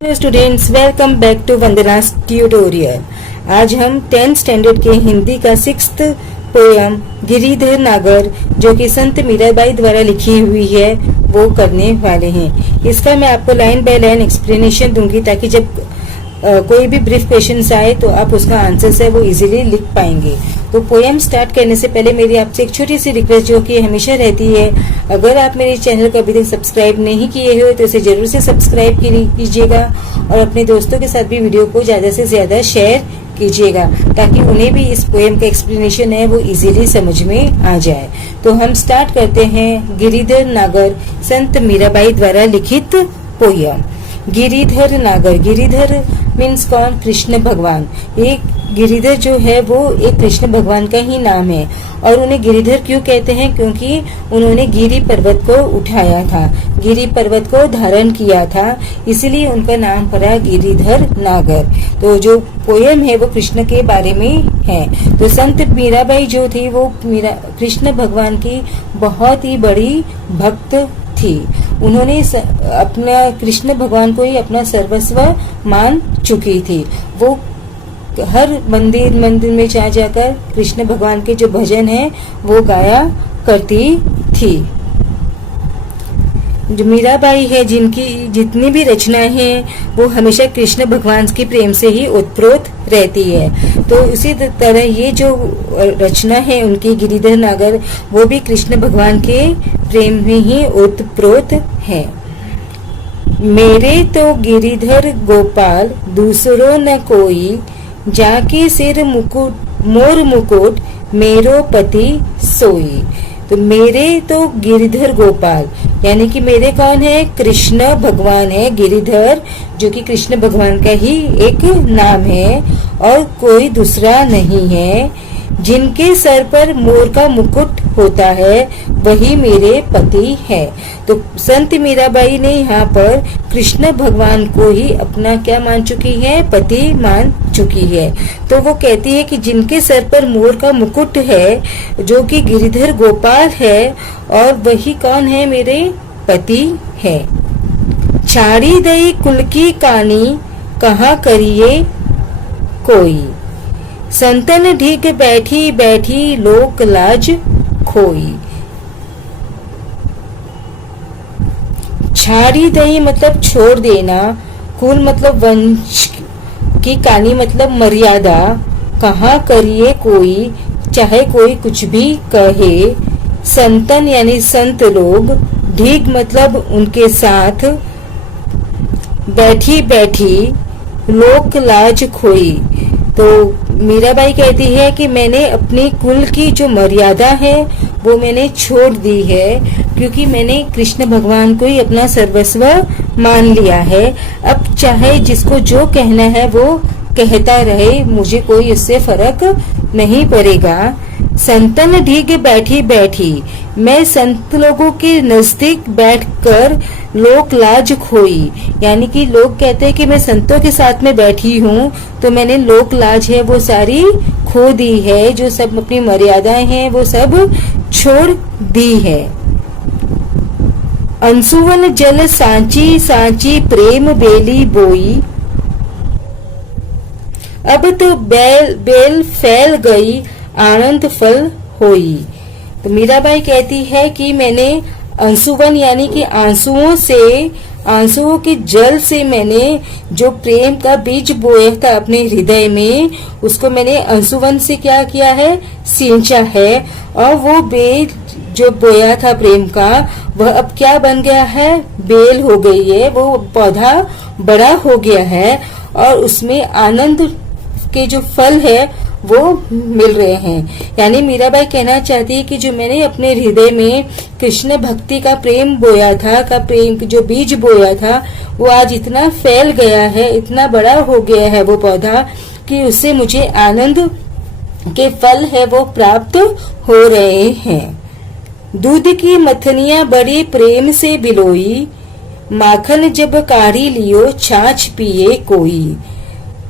Hello students, welcome back to Vandana's tutorial. आज हम 10th standard के हिंदी का 6th पोयम गिरिधर नागर जो कि संत मीराबाई द्वारा लिखी हुई है वो करने वाले हैं। इसका मैं आपको लाइन बाय लाइन एक्सप्लेनेशन दूंगी ताकि जब कोई भी ब्रीफ क्वेश्चन आए तो आप उसका आंसर है वो इजीली लिख पाएंगे। तो पोयम स्टार्ट करने से पहले मेरी आपसे एक छोटी सी रिक्वेस्ट जो कि हमेशा रहती है, अगर आप मेरे चैनल को अभी तक सब्सक्राइब नहीं किए हो तो इसे जरूर से सब्सक्राइब कीजिएगा और अपने दोस्तों के साथ भी वीडियो को ज्यादा से ज्यादा शेयर कीजिएगा ताकि उन्हें भी इस पोयम का एक्सप्लेनेशन है वो इजीली समझ में आ जाए। तो हम स्टार्ट करते हैं गिरिधर नागर संत मीराबाई द्वारा लिखित पोयम। गिरिधर नागर, गिरिधर मीन्स कौन? कृष्ण भगवान। एक गिरिधर जो है वो एक कृष्ण भगवान का ही नाम है। और उन्हें गिरिधर क्यों कहते हैं? क्योंकि उन्होंने गिरि पर्वत को उठाया था, गिरि पर्वत को धारण किया था, इसलिए उनका नाम पड़ा गिरिधर नागर। तो जो पोयम है वो कृष्ण के बारे में है। तो संत मीराबाई जो थी वो कृष्ण भगवान की बहुत ही बड़ी भक्त थी। उन्होंने अपना कृष्ण भगवान को ही अपना सर्वस्व मान चुकी थी। वो हर मंदिर में जाकर कृष्ण भगवान के जो भजन है वो गाया करती थी। जो मीराबाई है जिनकी जितनी भी रचनाएं हैं वो हमेशा कृष्ण भगवान के प्रेम से ही उत्प्रोत रहती है। तो उसी तरह ये जो रचना है उनकी गिरिधर नागर वो भी कृष्ण भगवान के प्रेम में ही उत्प्रोत है। मेरे तो गिरिधर गोपाल दूसरो न कोई, जाके सिर मुकुट मोर मुकुट मेरो पति सोई। तो मेरे तो गिरिधर गोपाल यानी कि मेरे कौन है? कृष्ण भगवान है। गिरिधर जो कि कृष्ण भगवान का ही एक नाम है और कोई दूसरा नहीं है। जिनके सर पर मोर का मुकुट होता है वही मेरे पति है। तो संत मीराबाई ने यहाँ पर कृष्ण भगवान को ही अपना क्या मान चुकी है? पति मान चुकी है। तो वो कहती है कि जिनके सर पर मोर का मुकुट है जो कि गिरिधर गोपाल है और वही कौन है? मेरे पति है। छाड़ी दई कुल की कानी कहाँ करिए कोई, संतन ढीग बैठी बैठी लोक लाज खोई। छाड़ी दई मतलब छोड़ देना, कुल मतलब वंश की, कानी मतलब मर्यादा, कहाँ करिए कोई चाहे कोई कुछ भी कहे, संतन यानी संत लोग, ढीग मतलब उनके साथ, बैठी बैठी लोक लाज खोई। तो मीराबाई कहती है कि मैंने अपनी कुल की जो मर्यादा है वो मैंने छोड़ दी है क्योंकि मैंने कृष्ण भगवान को ही अपना सर्वस्व मान लिया है। अब चाहे जिसको जो कहना है वो कहता रहे, मुझे कोई इससे फर्क नहीं पड़ेगा। संतन ढीग बैठी बैठी, मैं संत लोगों के नजदीक बैठकर लोक लाज खोई, यानी कि लोग कहते हैं कि मैं संतों के साथ में बैठी हूँ तो मैंने लोक लाज है वो सारी खो दी है, जो सब अपनी मर्यादाएं हैं वो सब छोड़ दी है। अंशुवन जल सांची सांची प्रेम बेली बोई, अब तो बेल फैल गई आनंद फल होई। तो मीराबाई कहती है कि मैंने अंशुवन यानी कि आंसुओं के जल से मैंने जो प्रेम का बीज बोया था अपने हृदय में उसको मैंने अंशुवन से क्या किया है? सींचा है। और वो बेल जो बोया था प्रेम का वह अब क्या बन गया है? बेल हो गई है, वो पौधा बड़ा हो गया है और उसमें आनंद के जो फल है वो मिल रहे हैं। यानी मीराबाई कहना चाहती है कि जो मैंने अपने हृदय में कृष्ण भक्ति का प्रेम बोया था, का प्रेम जो बीज बोया था वो आज इतना फैल गया है, इतना बड़ा हो गया है वो पौधा कि उससे मुझे आनंद के फल है वो प्राप्त हो रहे हैं। दूध की मथनियां बड़ी प्रेम से बिलोई, माखन जब काढ़ी लियो छाछ पिए कोई।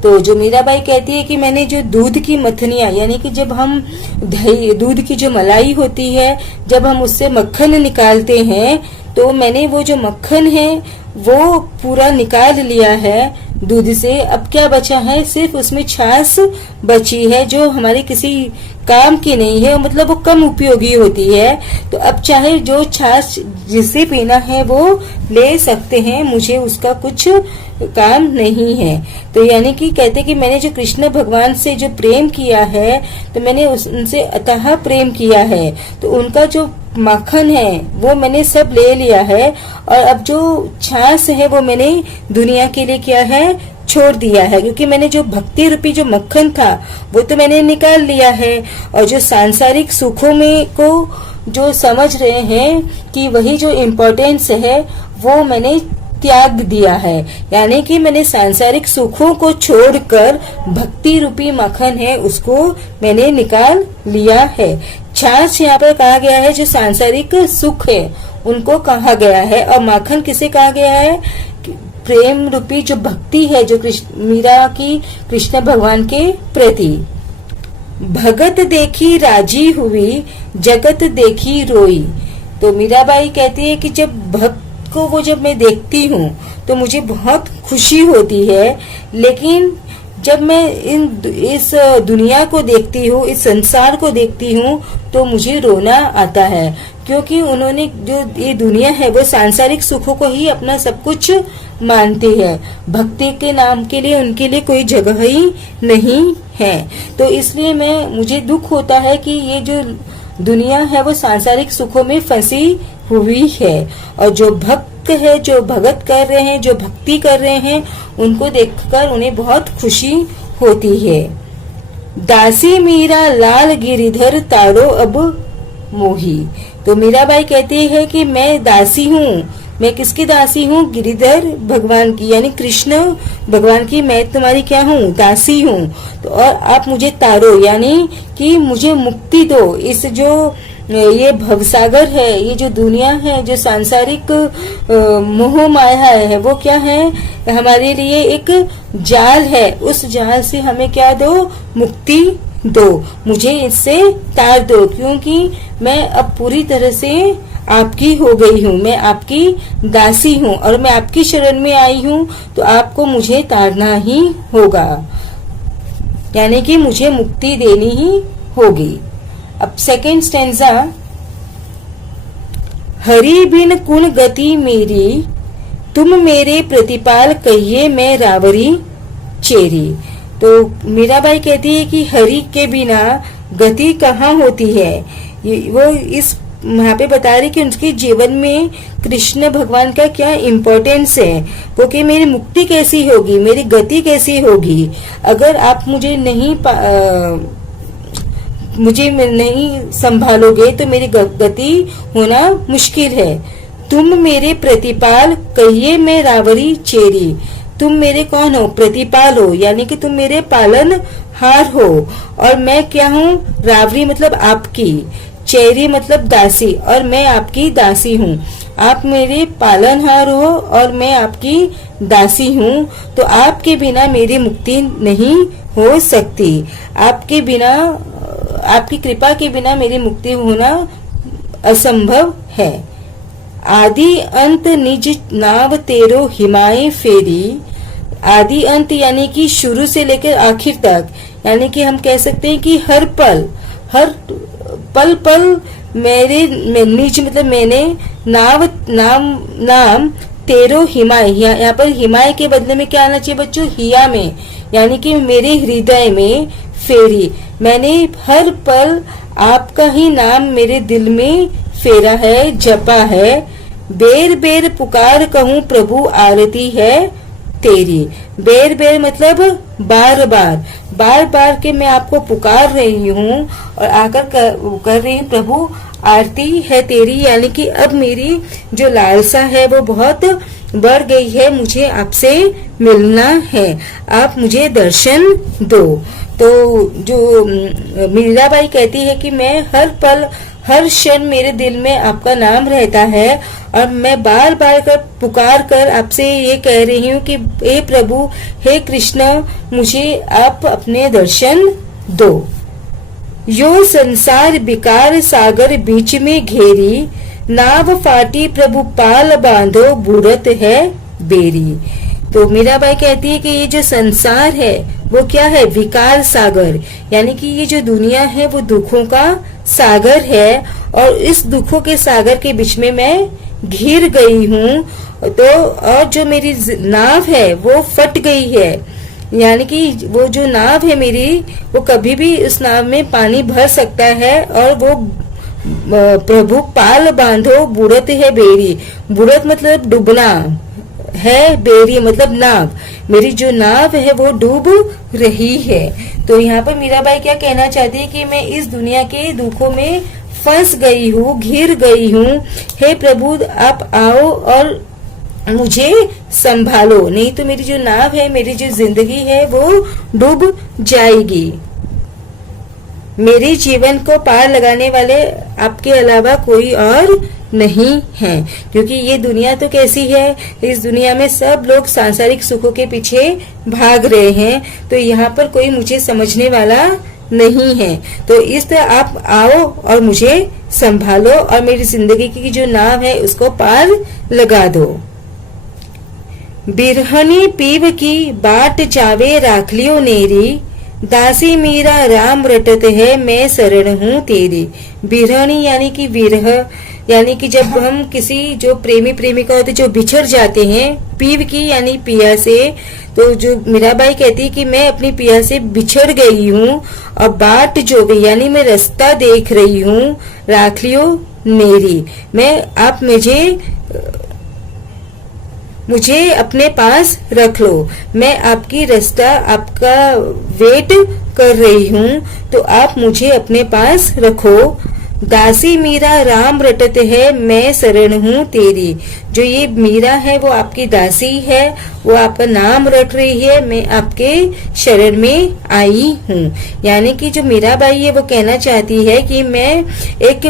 तो जो मीराबाई कहती है कि मैंने जो दूध की मथनियां यानी कि जब हम दूध की जो मलाई होती है जब हम उससे मक्खन निकालते हैं तो मैंने वो जो मक्खन है वो पूरा निकाल लिया है दूध से। अब क्या बचा है, सिर्फ उसमें छाछ बची है जो हमारे किसी काम की नहीं है, मतलब वो कम उपयोगी होती है। तो अब चाहे जो छाछ जिसे पीना है वो ले सकते हैं, मुझे उसका कुछ काम नहीं है। तो यानी कि कहते कि मैंने जो कृष्ण भगवान से जो प्रेम किया है, तो मैंने उनसे अतः प्रेम किया है, तो उनका जो माखन है वो मैंने सब ले लिया है, और अब जो छाछ है वो मैंने दुनिया के लिए किया है, छोड़ दिया है, क्योंकि मैंने जो भक्ति रूपी जो मक्खन था वो तो मैंने निकाल लिया है। और जो सांसारिक सुखों में को जो समझ रहे हैं कि वही जो इम्पोर्टेंस है वो मैंने त्याग दिया है, यानी कि मैंने सांसारिक सुखों को छोड़कर भक्ति रूपी मक्खन है उसको मैंने निकाल लिया है। छाछ यहाँ पर कहा गया है जो सांसारिक सुख है उनको कहा गया है, और माखन किसे कहा गया है, प्रेम रूपी जो भक्ति है जो मीरा की कृष्ण भगवान के प्रति। भगत देखी राजी हुई, जगत देखी रोई। तो मीराबाई कहती है कि जब भक्त को वो जब मैं देखती हूँ तो मुझे बहुत खुशी होती है, लेकिन जब मैं इस दुनिया को देखती हूँ, इस संसार को देखती हूँ, तो मुझे रोना आता है, क्योंकि उन्होंने जो ये दुनिया है वो सांसारिक सुखों को ही अपना सब कुछ मानती है। भक्ति के नाम के लिए उनके लिए कोई जगह ही नहीं है। तो इसलिए मुझे दुख होता है कि ये जो दुनिया है वो सांसारिक सुखों में फंसी हुई है, और जो भक्त है, जो भगत कर रहे हैं, जो भक्ति कर रहे हैं, उनको देखकर उन्हें बहुत खुशी होती है। दासी मीरा लाल गिरिधर तारो अब मोही। तो मीराबाई कहती है कि मैं दासी हूँ। मैं किसकी दासी हूँ, गिरिधर भगवान की, यानी कृष्ण भगवान की मैं तुम्हारी क्या हूँ, दासी हूँ। तो और आप मुझे तारो, यानी कि मुझे मुक्ति दो। इस जो ये भवसागर है, ये जो दुनिया है, जो सांसारिक मोह माया है, वो क्या है, हमारे लिए एक जाल है। उस जाल से हमें क्या दो, मुक्ति दो, मुझे इससे तार दो, क्योंकि मैं अब पूरी तरह से आपकी हो गई हूँ, मैं आपकी दासी हूँ, और मैं आपकी शरण में आई हूँ, तो आपको मुझे तारना ही होगा, यानी कि मुझे मुक्ति देनी ही होगी। अब सेकेंड स्टेंजा, हरि बिन कुन गति मेरी, तुम मेरे प्रतिपाल कहिए मैं रावरी चेरी। तो मीराबाई कहती है कि हरि के बिना गति कहाँ होती है। वो इस यहाँ पे बता रही कि उनके जीवन में कृष्ण भगवान का क्या इम्पोर्टेंस है, वो कि मेरी मुक्ति कैसी होगी, मेरी गति कैसी होगी। अगर आप मुझे नहीं संभालोगे तो मेरी गति होना मुश्किल है। तुम मेरे प्रतिपाल कहिए मैं रावरी चेरी। तुम मेरे कौन हो, प्रतिपाल हो, यानी कि तुम मेरे पालन हार हो, और मैं क्या हूँ, रावरी मतलब आपकी, चेरी मतलब दासी, और मैं आपकी दासी हूँ। आप मेरे पालनहार हो और मैं आपकी दासी हूँ, तो आपके बिना मेरी मुक्ति नहीं हो सकती। आपके बिना, आपकी कृपा के बिना मेरी मुक्ति होना असंभव है। आदि अंत निज नाव तेरो हिमाए फेरी। आदि अंत यानी कि शुरू से लेकर आखिर तक, यानी कि हम कह सकते हैं कि हर पल मेरे निज मतलब मैंने नाम तेरो हिमाय, यहाँ पर हिमाय के बदले में क्या आना चाहिए बच्चों, हिया में, यानी कि मेरे हृदय में फेरी। मैंने हर पल आपका ही नाम मेरे दिल में फेरा है, जपा है। बेर बेर पुकार कहूँ प्रभु आरती है तेरी। बेर बेर मतलब बार बार के मैं आपको पुकार रही हूँ और आकर कर रही हूँ प्रभु आरती है तेरी, यानी कि अब मेरी जो लालसा है वो बहुत बढ़ गई है, मुझे आपसे मिलना है, आप मुझे दर्शन दो। तो जो मीराबाई कहती है कि मैं हर पल हर क्षण मेरे दिल में आपका नाम रहता है और मैं बार बार पुकार कर आपसे ये कह रही हूँ कि हे प्रभु, हे कृष्ण, मुझे आप अपने दर्शन दो। यो संसार विकार सागर बीच में घेरी, नाव फाटी प्रभु पाल बांधो बुरत है बेरी। तो मीराबाई कहती है कि ये जो संसार है वो क्या है, विकार सागर, यानी कि ये जो दुनिया है वो दुखों का सागर है और इस दुखों के सागर के बीच में मैं घिर गई हूँ। तो और जो मेरी नाव है वो फट गई है, यानी कि वो जो नाव है मेरी वो कभी भी उस नाव में पानी भर सकता है और वो प्रभु पाल बांधो बुड़त है बेरी। बुड़त मतलब डूबना है, बेरी मतलब नाव, मेरी जो नाव है वो डूब रही है। तो यहाँ पर मीराबाई क्या कहना चाहती है कि मैं इस दुनिया के दुखों में फंस गई हूँ, घिर गई हूँ। हे प्रभु आप आओ और मुझे संभालो, नहीं तो मेरी जो नाव है, मेरी जो जिंदगी है वो डूब जाएगी। मेरे जीवन को पार लगाने वाले आपके अलावा कोई और नहीं है, क्योंकि ये दुनिया तो कैसी है, इस दुनिया में सब लोग सांसारिक सुखों के पीछे भाग रहे हैं, तो यहाँ पर कोई मुझे समझने वाला नहीं है। तो इस तरह आप आओ और मुझे संभालो और मेरी जिंदगी की जो नाव है उसको पार लगा दो। बिरहनी पीव की बाट जावे राख लियो नेरी, दासी मीरा राम रटत है मैं शरण हूँ तेरी। बिरहनी यानी कि विरह, यानी कि जब हम किसी जो प्रेमी प्रेमिका होते जो बिछड़ जाते हैं, पीव की यानी पिया से, तो जो मीराबाई कहती है कि मैं अपनी पिया से बिछड़ गई हूँ और बाट जो गई यानी मैं रास्ता देख रही हूँ, राख लियो मेरी, मैं आप मुझे अपने पास रख लो, मैं आपकी रास्ता आपका वेट कर रही हूँ, तो आप मुझे अपने पास रखो। दासी मीरा राम रटत है मैं शरण हूँ तेरी, जो ये मीरा है वो आपकी दासी है, वो आपका नाम रट रही है, मैं आपके शरण में आई हूँ। यानी कि जो मीराबाई है वो कहना चाहती है कि मैं एक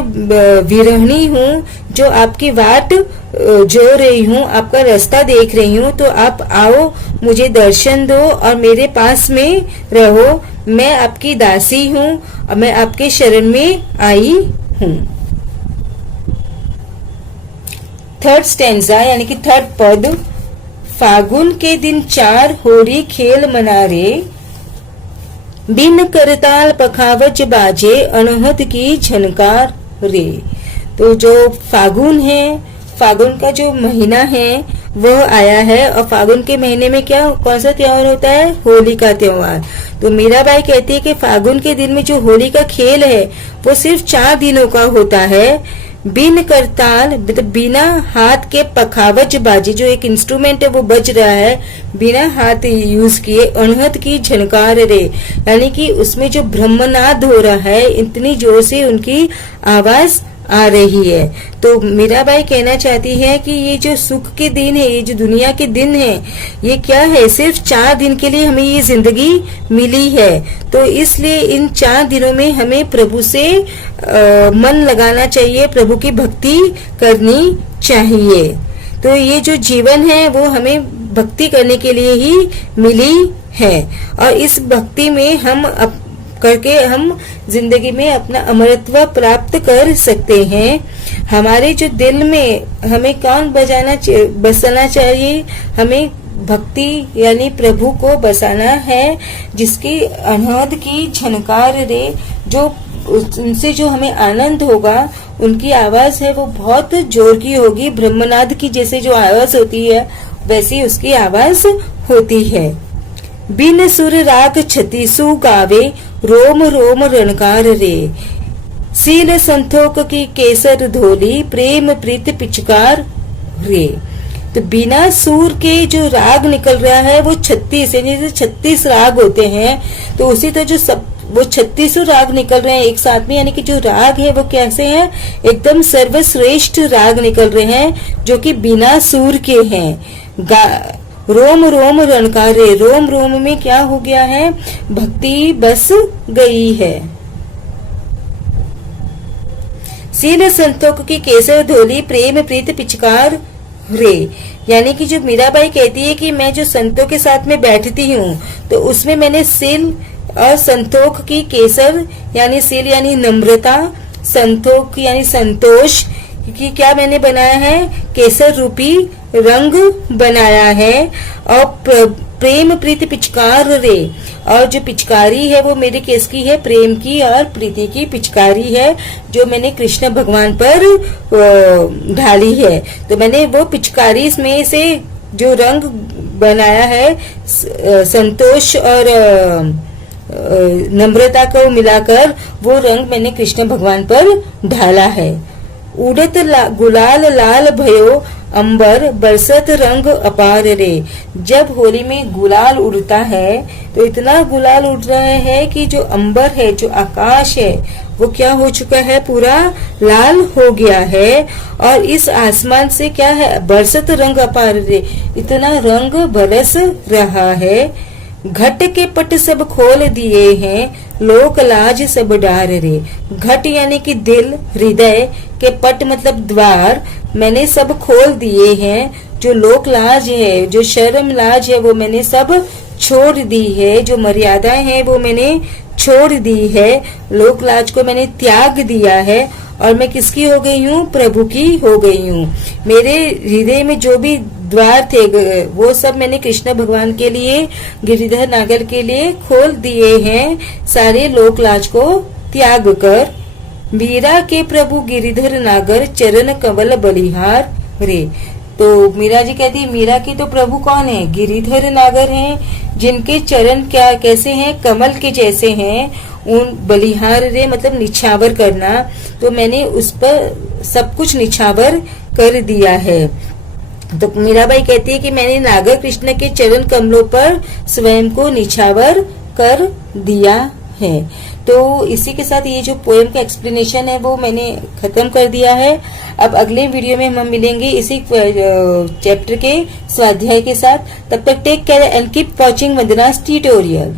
विरहणी हूँ जो आपकी वाट जो रही हूँ, आपका रास्ता देख रही हूँ, तो आप आओ मुझे दर्शन दो और मेरे पास में रहो, मैं आपकी दासी हूँ और मैं आपके शरण में आई हूँ। थर्ड स्टेंजा यानी कि थर्ड पद, फागुन के दिन चार होरी खेल मना रे, बिन करताल पखावज बाजे अनहद की झनकार रे। तो जो फागुन है, फागुन का जो महीना है वह आया है और फागुन के महीने में क्या कौन सा त्योहार होता है, होली का त्योहार। तो मीराबाई कहती है कि फागुन के दिन में जो होली का खेल है वो सिर्फ 4 दिनों का होता है। बिन करताल बिना हाथ के पखावज बाजी, जो एक इंस्ट्रूमेंट है वो बज रहा है बिना हाथ यूज किए, अनहद की झनकार रे, यानी कि उसमें जो ब्रह्मनाद हो रहा है इतनी जोर से उनकी आवाज आ रही है। तो मीराबाई कहना चाहती है कि ये जो सुख के दिन है, ये जो दुनिया के दिन है, ये क्या है, सिर्फ 4 दिन के लिए हमें ये जिंदगी मिली है, तो इसलिए इन 4 दिनों में हमें प्रभु से मन लगाना चाहिए, प्रभु की भक्ति करनी चाहिए। तो ये जो जीवन है वो हमें भक्ति करने के लिए ही मिली है और इस भक्ति में हम करके हम जिंदगी में अपना अमरत्व प्राप्त कर सकते हैं। हमारे जो दिल में हमें कौन बसाना चाहिए, हमें भक्ति यानी प्रभु को बसाना है, जिसकी अनहद की झनकार रे, जो उनसे जो हमें आनंद होगा, उनकी आवाज है वो बहुत जोर की होगी, ब्रह्मनाद की जैसे जो आवाज होती है वैसी उसकी आवाज होती है। बिन सुर राग छतीसु गावे, रोम रोम रणकार रे, सील संतोक की केसर धोली, प्रेम प्रीत पिचकार रे। तो बिना सूर के जो राग निकल रहा है वो 36 है, जैसे 36 राग होते हैं, तो उसी तरह जो वो 36 राग निकल रहे हैं एक साथ में, यानी कि जो राग है वो कैसे हैं, एकदम सर्वश्रेष्ठ राग निकल रहे हैं जो कि बिना सूर के हैं। रोम रोम रणकारे, रोम रोम में क्या हो गया है, भक्ति बस गई है। सील संतोक की केसर धोली, प्रेम प्रीत पिचकार रे, यानी कि जो मीराबाई कहती है कि मैं जो संतों के साथ में बैठती हूँ तो उसमें मैंने सील और संतोख की केसर यानी सील यानी नम्रता, संतोख यानी संतोष की क्या मैंने बनाया है, केसर रूपी रंग बनाया है और प्रेम प्रीति पिचकार रे, और जो पिचकारी है वो मेरे केस की है, प्रेम की और प्रीति की पिचकारी है जो मैंने कृष्ण भगवान पर ढाली है। तो मैंने वो पिचकारी इसमें से जो रंग बनाया है संतोष और नम्रता को मिलाकर, वो रंग मैंने कृष्ण भगवान पर ढाला है। उड़त गुलाल लाल भयो अंबर बरसत रंग अपार रे। जब होली में गुलाल उड़ता है तो इतना गुलाल उड़ रहा है कि जो अंबर है, जो आकाश है, वो क्या हो चुका है, पूरा लाल हो गया है। और इस आसमान से क्या है, बरसत रंग अपार रे, इतना रंग बरस रहा है। घट के पट सब खोल दिए हैं, लोक लाज सब डार रे। घट यानी कि दिल, हृदय के पट मतलब द्वार मैंने सब खोल दिए हैं। जो लोक लाज है, जो शर्म लाज है, वो मैंने सब छोड़ दी है। जो मर्यादाएं हैं वो मैंने छोड़ दी है। लोक लाज को मैंने त्याग दिया है और मैं किसकी हो गई हूँ, प्रभु की हो गई हूँ। मेरे हृदय में जो भी द्वार थे वो सब मैंने कृष्ण भगवान के लिए, गिरिधर नागर के लिए खोल दिए हैं, सारे लोक लाज को त्याग कर। मीरा के प्रभु गिरिधर नागर चरण कमल बलिहार रे। तो मीरा जी कहती है मीरा के तो प्रभु कौन है, गिरिधर नागर हैं, जिनके चरण क्या कैसे हैं, कमल के जैसे हैं। उन बलिहार रे मतलब निछावर करना, तो मैंने उस पर सब कुछ निछावर कर दिया है। तो मीराबाई कहती है कि मैंने नागर कृष्ण के चरण कमलों पर स्वयं को निछावर कर दिया है। तो इसी के साथ ये जो पोएम का एक्सप्लेनेशन है वो मैंने खत्म कर दिया है। अब अगले वीडियो में हम मिलेंगे इसी चैप्टर के स्वाध्याय के साथ। तब तक take care and keep watching Vandana's tutorial.